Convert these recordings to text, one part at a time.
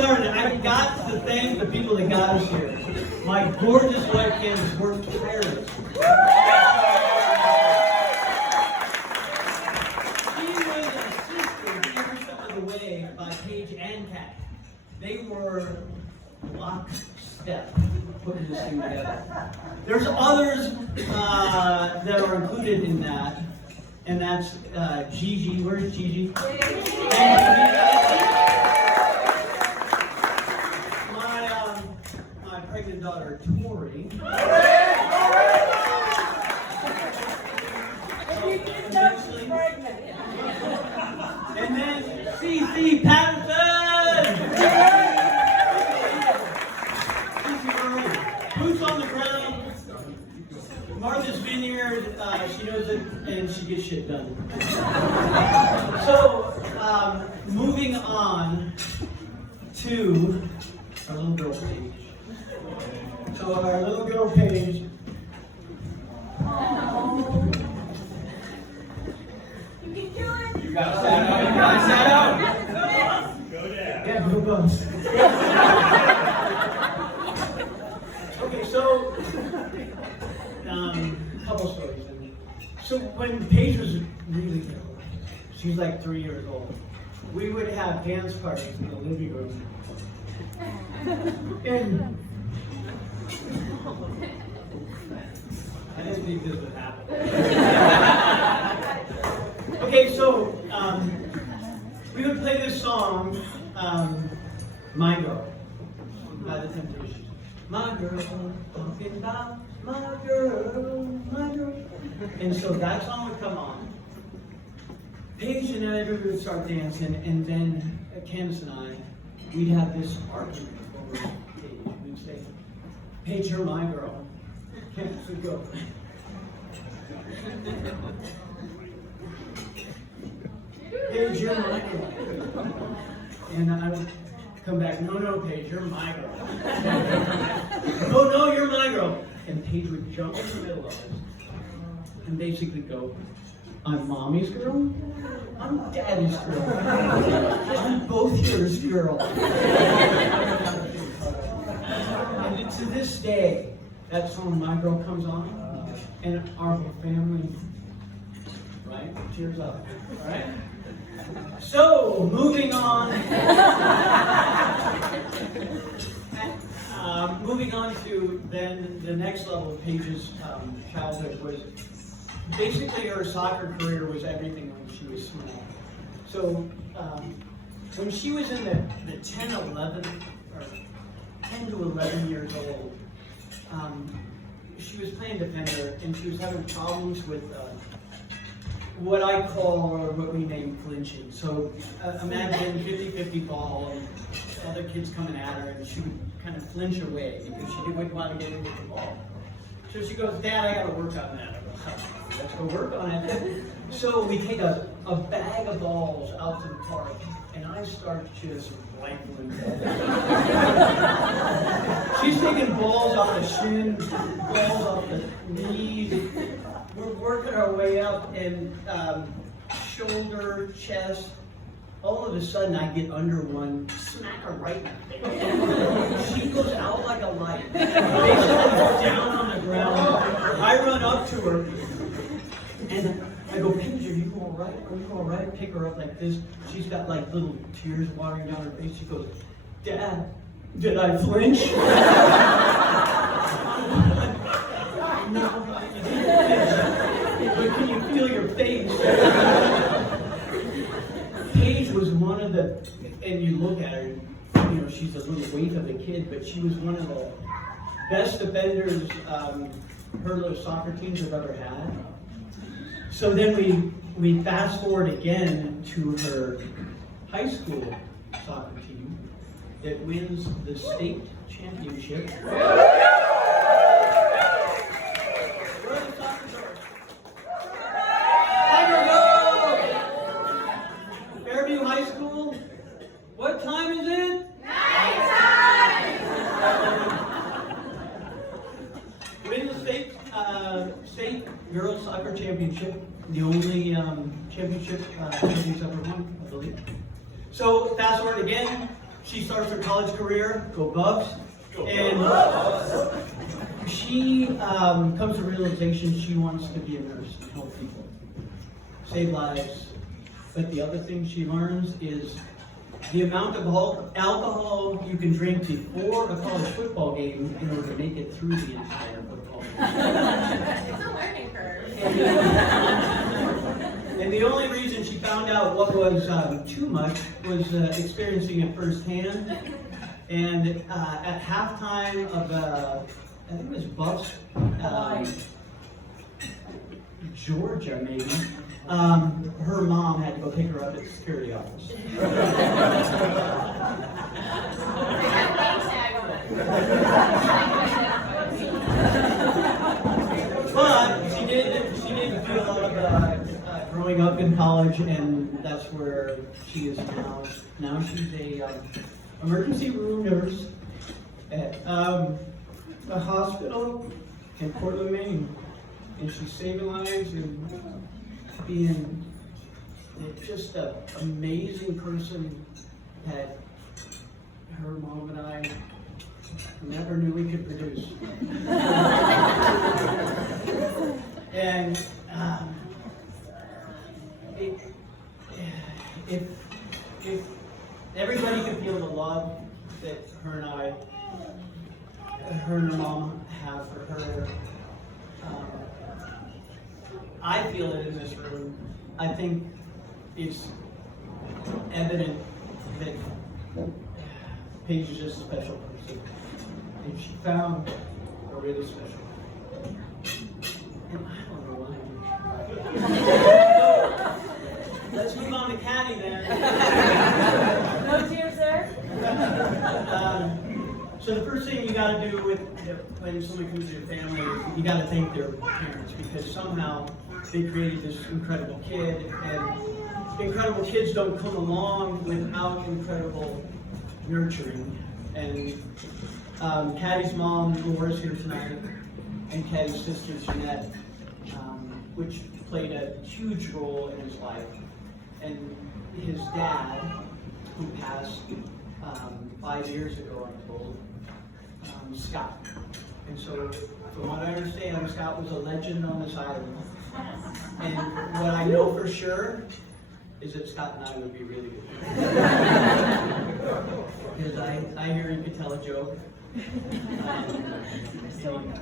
started, I've got to thank the people that got us here. My gorgeous wife, Candace, worked tirelessly. She was assisted every step of the way by Paige and Caddy. They were lockstep putting this thing together. There's others that are included in that, and that's Gigi. Where's Gigi? My pregnant daughter, Tori. And then CC Patterson. Boots on the ground. Martha's Vineyard, she knows it, and she gets shit done. So, moving on to our little girl Paige. So our little girl Paige. You got to stand out. You got to stand out. Go down. Yeah, go bumps. Okay, so couple stories. So when Paige was really little, she was like 3 years old, we would have dance parties in the living room. And I didn't think this would happen. Okay, so we would play this song, My Girl, by The Temptations. My girl, talking about my girl, my girl. And so that song would come on. Paige and I would start dancing, and then Candace and I, we'd have this argument over Paige. We'd say, Paige, you're my girl. Candace would go. Paige, you're my girl. And I would come back, no, Paige, you're my girl. No, you're my girl. And Paige would jump in the middle of it and basically go, I'm mommy's girl, I'm daddy's girl, I'm both yours girl. And to this day, that song, My Girl, comes on, and our whole family, right, cheers up, all right? So, moving on. Moving on to then the next level of Paige's childhood was basically her soccer career was everything when she was small. So when she was in the 10 to 11 years old, she was playing defender and she was having problems with what I call, or what we name, flinching. So imagine 50-50 ball and other kids coming at her, and she would kind of flinch away because she didn't want to get into the ball. So she goes, Dad, I got to work on that. I go, let's go work on it. So we take a bag of balls out to the park, and I start just rifling balls. She's taking balls off the shins, balls off the knees. We're working our way up, and shoulder, chest. All of a sudden, I get under one, smack her right in the face. She goes out like a light. Basically down on the ground. I run up to her, and I go, Paige, are you all right? Are you all right? Pick her up like this. She's got like little tears watering down her face. She goes, Dad, did I flinch? No, you didn't flinch. But can you feel your face? Paige was one of the, and you look at her, you know, she's a little waif of a kid, but she was one of the best defenders her little soccer teams have ever had. So then we fast forward again to her high school soccer team that wins the state championship. What time is it? Nighttime! Win the state girls soccer championship, the only championship champions ever won, I believe. So fast forward again, she starts her college career, go Bucks, and she comes to the realization she wants to be a nurse and help people, save lives. But the other thing she learns is the amount of alcohol you can drink before a college football game in order to make it through the entire football game. It's a learning curve. And the only reason she found out what was too much was experiencing it firsthand. And at halftime of, I think it was Bucks, Georgia maybe, her mom had to go pick her up at the security office. But she did feel a lot of growing up in college, and that's where she is now. Now she's a emergency room nurse at a hospital in Portland, Maine, and she's saving lives and being just an amazing person that her mom and I never knew we could produce. And if everybody could feel the love that her and her mom have for her, I feel it in this room. I think it's evident that Paige is just a special person, and she found a really special one. And I don't know why. Let's move on to Caddy then. No tears there? So the first thing you got to do when someone comes to your family is you got to thank their parents, because somehow they created this incredible kid, and incredible kids don't come along without incredible nurturing. And Caddy's mom, Laura's here tonight, and Caddy's sister, Jeanette, which played a huge role in his life. And his dad, who passed 5 years ago, I'm told, Scott. And so, from what I understand, Scott was a legend on this island. And what I know for sure is that Scott and I would be really good. Because I hear he could tell a joke.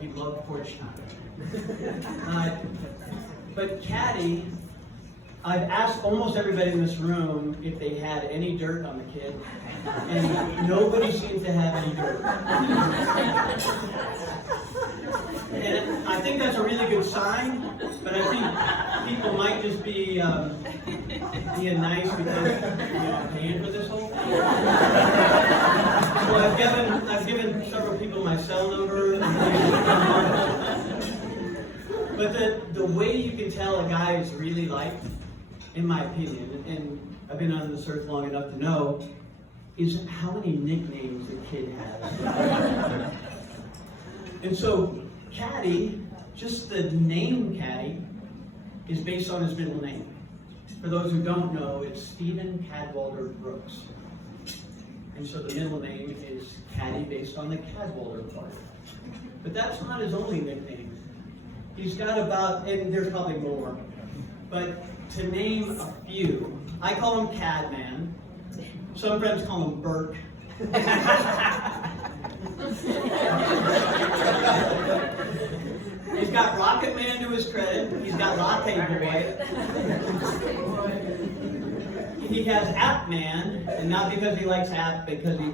He loved porch time. But Caddy, I've asked almost everybody in this room if they had any dirt on the kid, and nobody seems to have any dirt. And I think that's a really good sign, but I think people might just be being nice because you're not paying for this whole thing. So I've given several people my cell number. But the way you can tell a guy is really liked, in my opinion, and I've been on this earth long enough to know, is how many nicknames the kid has. And so Caddy, just the name Caddy, is based on his middle name. For those who don't know, it's Stephen Cadwalder Brooks. And so the middle name is Caddy based on the Cadwalder part. But that's not his only nickname. He's got about, and there's probably more, but to name a few, I call him Cadman. Some friends call him Burke. He's got Rocket Man to his credit. He's got Latte Boy. He has App Man, and not because he likes app, because he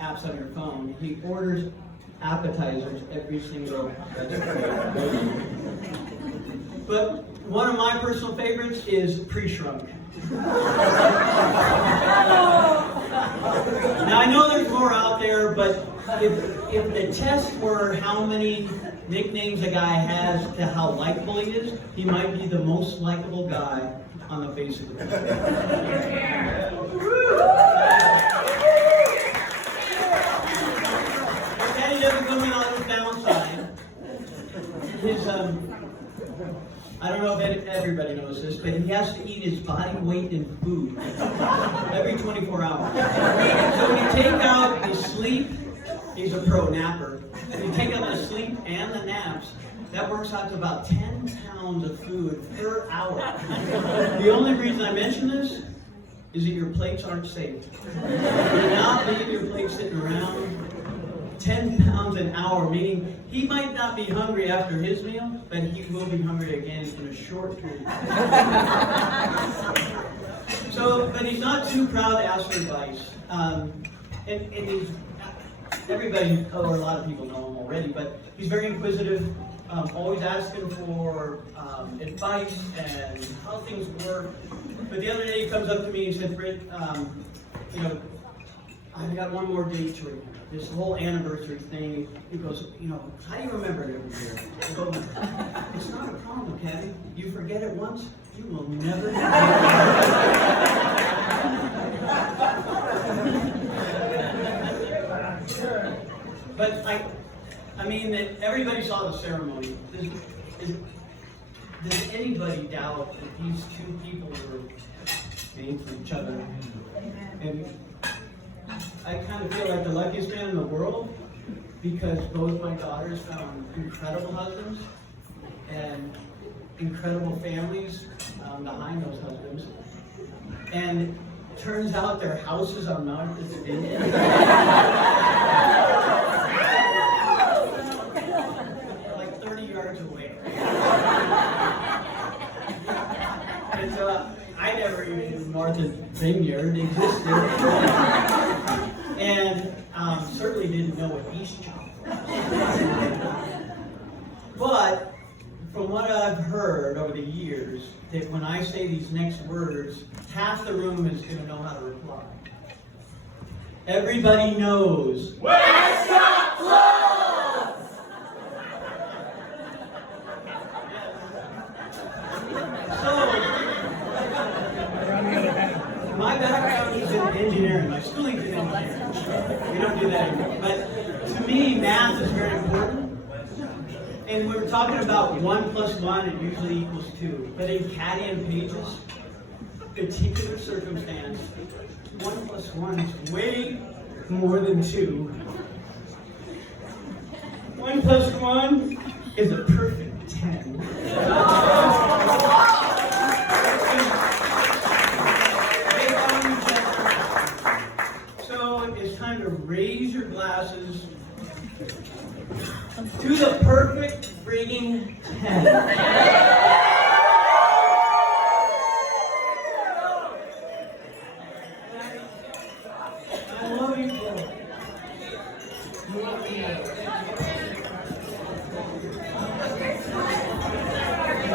apps on your phone. He orders appetizers every single restaurant. But one of my personal favorites is pre-shrunk. Now I know there's more out there, but if the test were how many nicknames a guy has to how likable he is, he might be the most likable guy on the face of the planet. Daddy doesn't come in on his downside. I don't know if everybody knows this, but he has to eat his body weight in food every 24 hours. So when you take out the sleep, he's a pro napper. When you take out the sleep and the naps, that works out to about 10 pounds of food per hour. The only reason I mention this is that your plates aren't safe. Do not leave your plate sitting around. 10 pounds an hour, meaning he might not be hungry after his meal, but he will be hungry again in a short period. But he's not too proud to ask for advice. And he's, everybody, or a lot of people know him already, but he's very inquisitive, always asking for advice and how things work. But the other day he comes up to me and said, Britt, I've got one more date to remember. This whole anniversary thing. He goes, how do you remember it every year? I go, it's not a problem, Caddy. You forget it once, you will never forget it. But I mean that everybody saw the ceremony. Does anybody doubt that these two people were made for each other? And I kind of feel like the luckiest man in the world because both my daughters found incredible husbands and incredible families behind those husbands. And it turns out their houses are not as big. Like 30 yards away. And so I never even knew Martha's Vineyard existed. And certainly didn't know what East Chop was. But from what I've heard over the years, that when I say these next words, half the room is going to know how to reply. Everybody knows. West Shop Close! So, my background is in engineering. My schooling's in engineering. We don't do that anymore. But to me, math is very important. And we were talking about 1 + 1, it usually equals 2. But in Caddy and Paige's particular circumstance, 1 + 1 is way more than 2. 1 + 1 is a perfect 10. So it's time to raise your glasses to the perfect frigging 10. I love you both. You love me.